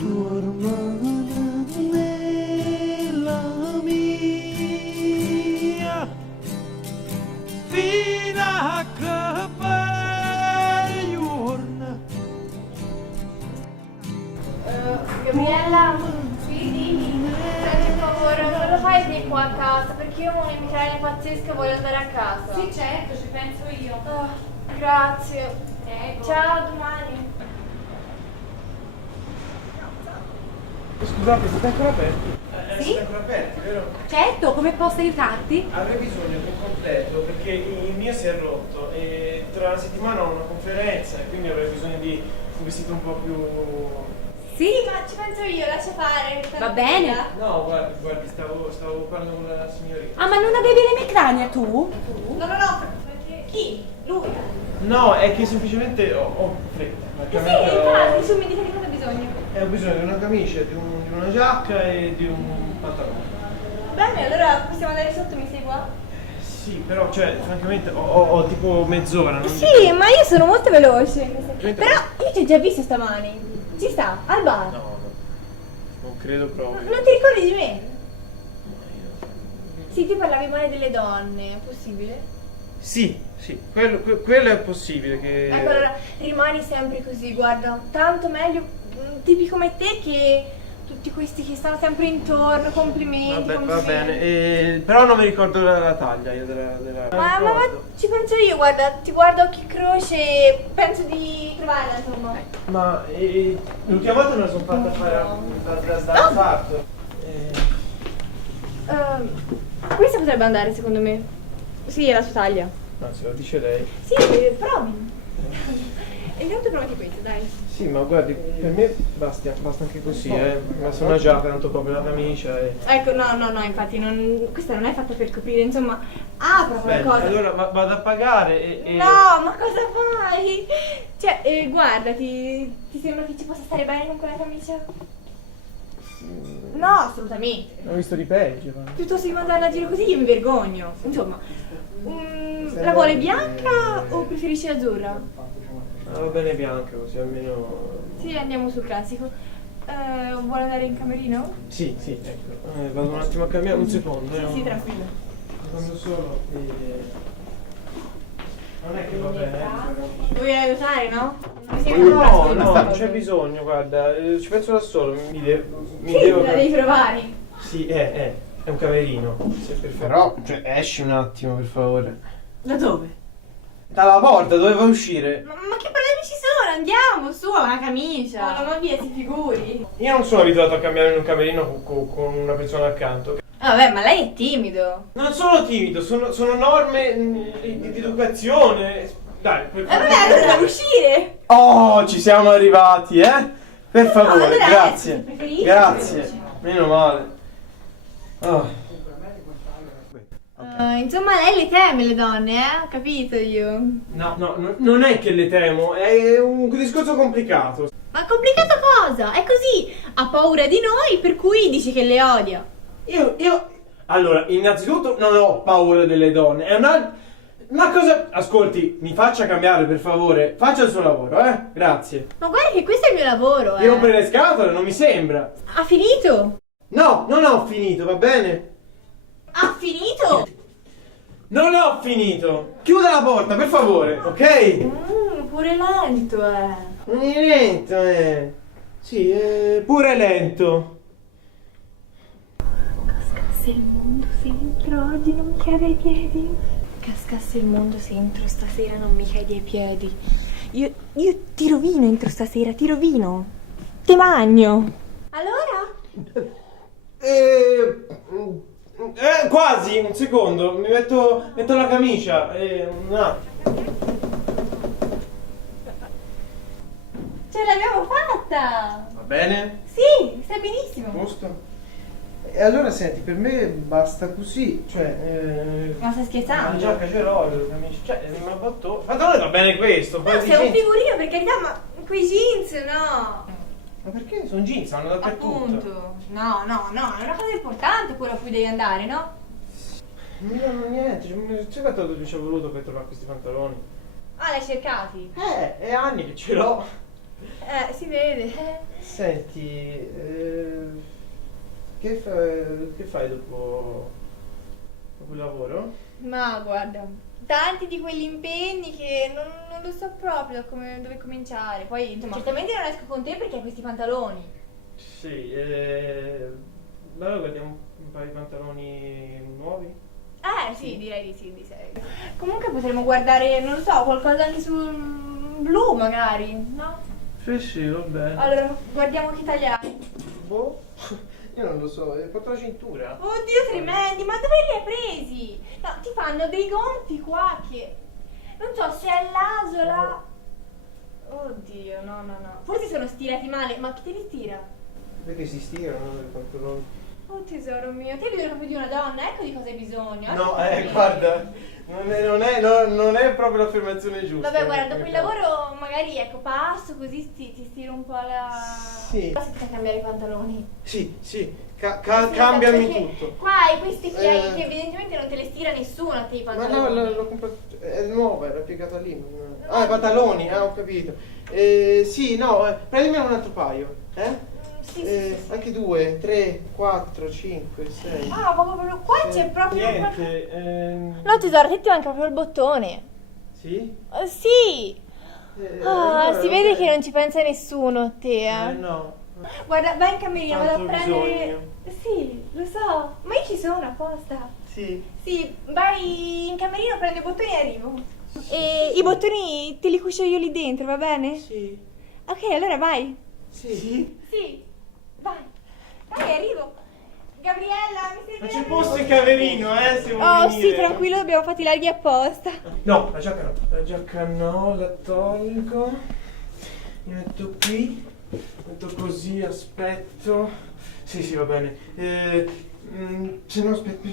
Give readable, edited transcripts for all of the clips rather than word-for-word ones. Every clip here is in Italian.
tua mano nella mia fino a capagliurna. Gabriella, sì, dimmi. Per favore, non lo fai venire qua a casa perché io ho un'emigraine pazzesca e voglio andare a casa. Sì, certo, ci penso io. Ah, grazie. Prego. Ciao, a domani. Scusate, siete ancora aperti? Sì? Siete ancora aperti, vero? Certo, come posso aiutarti? Avrei bisogno di un completo perché il mio si è rotto e tra una settimana ho una conferenza e quindi avrei bisogno di un vestito un po' più... Sì? Ma ci penso io, lascia fare. Va bene. No, guardi, stavo parlando con la signorina. Ah, ma non avevi l'emicrania tu? No, perché... Chi? Lui? No, è che semplicemente ho fretta. Sì, francamente infatti, su, mi dica di cosa hai bisogno. ho bisogno di una camicia, di una giacca e di un pantalone. Bene, allora possiamo andare sotto, mi sei qua? Sì, però, cioè, francamente ho tipo mezz'ora. Non Sì, ma io sono molto veloce. Però Però io ti ho già visto stamani. Ci sta, al bar. No, non credo proprio. Non ti ricordi di me? Sì, ti parlavi male delle donne, è possibile? Sì, quello è possibile che... Ecco, allora rimani sempre così, guarda, tanto meglio tipi come te che tutti questi che stanno sempre intorno, complimenti, Vabbè, va complimenti. bene, però non mi ricordo la taglia io della Ma ricordo. ci penso io, guarda, ti guardo a occhi e croce e penso di trovarla, insomma. Ma l'ultima volta me la sono fatta fare da sarto. Questa potrebbe andare, secondo me. Sì, è la sua taglia. Anzi, lo dice lei. Sì, provi. E intanto provati questa, dai. Sì, ma guardi, per me basta anche così, basta una giacca, tanto proprio la camicia e... Ecco, no, infatti questa non è fatta per coprire, insomma, apra qualcosa. Allora vado a pagare e... No, ma cosa fai? Cioè, guarda, ti sembra che ci possa stare bene con quella camicia? No, assolutamente. Ho visto di peggio. Piuttosto di mandarla a giro così io mi vergogno. Insomma, la vuole bianca o preferisci azzurra? Va bene bianca, così almeno... Sì, andiamo sul classico. Vuole andare in camerino? Sì, ecco. Vado un attimo a cambiare, un secondo. Sì, tranquillo. Quando solo... Non è che va bene. Vuoi aiutare, no? Mi sembra un No, braccio di non bastone. c'è bisogno, guarda, ci penso da solo, mi Sì, devo... la devi provare. Sì, è un camerino. Sì, però, cioè, esci un attimo, per favore. Da dove? Dalla porta, doveva uscire. Ma che problemi ci sono? Andiamo, su, ha una camicia. Ma via, si figuri. Io non sono abituato a cambiare in un camerino con una persona accanto. Vabbè, ma lei è timido. Non sono timido, sono norme di educazione. Dai, per Vabbè, allora uscire. Oh, ci siamo arrivati, Per favore, allora grazie. adesso, preferisci? Grazie. Meno male. Oh. Insomma, lei le teme le donne, ho capito io. No, non è che le temo, è un discorso complicato. Ma complicato cosa? È così, ha paura di noi, per cui dici che le odia. Allora, innanzitutto non ho paura delle donne, è una... Ma cosa... Ascolti, mi faccia cambiare per favore, faccia il suo lavoro, grazie. Ma guarda che questo è il mio lavoro, Mi rompere le scatole, non mi sembra. Ha finito? No, non ho finito, va bene? Ha finito? Non ho finito! Chiuda la porta, per favore, ok? Pure lento, Non è lento, Sì, pure lento. Cascasse il mondo se entro oggi non mi cade ai piedi. Cascasse il mondo se entro stasera non mi cadi ai piedi. Io ti rovino entro stasera, ti rovino. Te magno. Allora? Quasi, un secondo, mi metto la camicia, un attimo. Ce l'abbiamo fatta! Va bene? Sì, stai benissimo. Giusto? E allora senti, per me basta così, cioè... Ma stai scherzando? La giacca ce l'ho, la camicia, cioè, una pantalone va bene questo, poi No, di sei un jeans. figurino per carità, ma quei jeans no! Ma perché? Sono jeans, vanno dappertutto. Appunto. No, è una cosa importante quella a cui devi andare, no? No, niente, c'è quanto ci è voluto per trovare questi pantaloni? Ah, l'hai cercati? È anni che ce l'ho. Si vede. Senti, che fai dopo il lavoro? Ma guarda, tanti di quegli impegni che non lo so proprio dove cominciare. Poi, insomma, certamente non esco con te perché hai questi pantaloni. Sì, allora guardiamo un paio di pantaloni nuovi. Sì, direi di sì, di serio. Comunque potremmo guardare, non lo so, qualcosa anche sul blu magari, no? Sì, va bene. Allora, guardiamo che tagliare. Boh, io non lo so, è proprio la cintura. Oddio, tremendi, ma dove li hai presi? No, ti fanno dei gonfi qua che... Non so se è l'asola... Oddio, no. Forse sono stirati male, ma chi te li stira? Perché si stirano i pantaloni? Oh tesoro mio, te vedo proprio di una donna, ecco di cosa hai bisogno. No, ecco. guarda, non è proprio l'affermazione giusta. Vabbè, guarda, dopo il lavoro magari, ecco, passo così ti stiro un po' la... Sì. Basta che cambiare i pantaloni. Sì, cambiami Perché tutto. Qua hai questi che evidentemente non te le stira nessuno a te i Ma pantaloni. no, l'ho comprato, è nuova, era piegata lì. I pantaloni, ho capito. Sì, no, prendimi un altro paio, Sì. Anche 2, 3, 4, 5, 6. Ah, ma proprio qua c'è proprio... Niente, No tesoro, a te ti manca proprio il bottone. Sì? Sì! Allora, si vede vabbè. che non ci pensa nessuno a te, No. Guarda, vai in camerino, vado a Tanto prendere... Sì, lo so, ma io ci sono apposta. Sì. Sì, vai in camerino, prendo i bottoni e arrivo. E i bottoni te li cucio io lì dentro, va bene? Sì. Ok, allora vai. Sì. Sì, vai. Vai, arrivo. Gabriella, mi serve... Ma c'è posto in camerino, se vuoi Oh, venire. sì, tranquillo, dobbiamo fatti larghi apposta. No, la giacca no, la tolgo. Mi metto qui, metto così, aspetto. Sì, va bene. Se no, aspetta,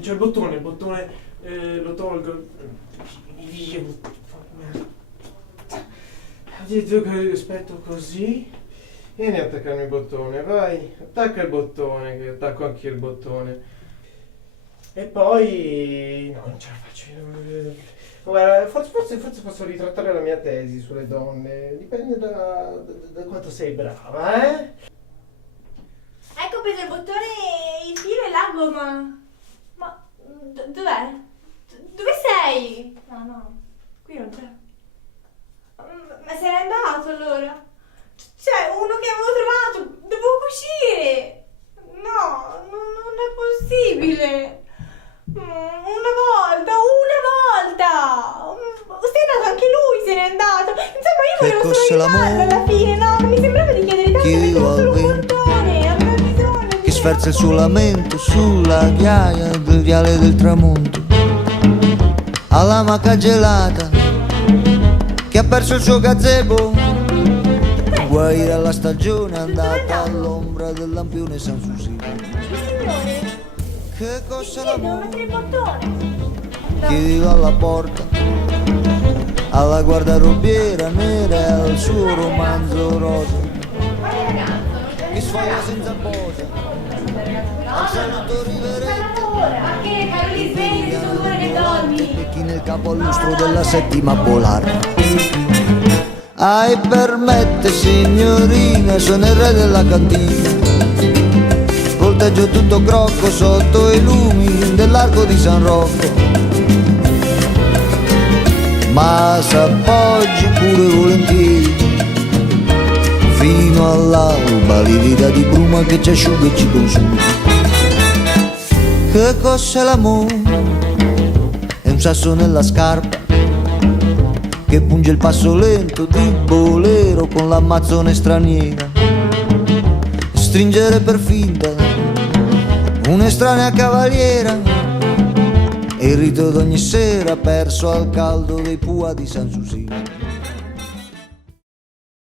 c'è il bottone, lo tolgo. Via. Dietro che aspetto così. Vieni a attaccarmi il bottone, vai. Attacca il bottone, che attacco anche il bottone. E poi... no, non ce la faccio. Guarda, forse posso ritrattare la mia tesi sulle donne. Dipende da quanto sei brava, Ecco, ho preso il bottone, il filo e la gomma. Ma dov'è? Dove sei? No, qui non c'è. Ma se n'è andato allora? C'è uno che avevo trovato, devo uscire. No, non è possibile. Una volta. Sei andato anche lui, se n'è andato. Insomma, io volevo solo aiutarlo alla fine, no? Non mi sembrava di chiedere tanto perché Chiedivo ho solo al un vento portone, avevo bisogno di... che sferza il suo lamento sulla ghiaia del viale del tramonto, alla maca gelata che ha perso il suo gazebo, guaire alla stagione andata all'ombra del lampione Sanssouci. Signore, Che cos'è devo l'amore? mettere il bottone. Chiedivo alla porta, alla guardarobiera nera e al suo romanzo rosa Quale ragazzo? che sfoglia senza posa, al saluto riverente Ma che, Caroli, svegli, sono ore che dormi. e chi nel capo all'ustro della settima polare. Permette signorina, sono il re della cantina, volteggio tutto crocco sotto i lumi dell'arco di San Rocco, ma s'appoggi pure volentieri fino all'alba, livida di bruma che ci asciuga e ci consuma. Che cos'è l'amore? È un sasso nella scarpa che punge il passo lento di bolero con l'ammazzone straniera, stringere per finta un'estranea cavaliera e il rito d'ogni sera perso al caldo dei pua di Sanssouci.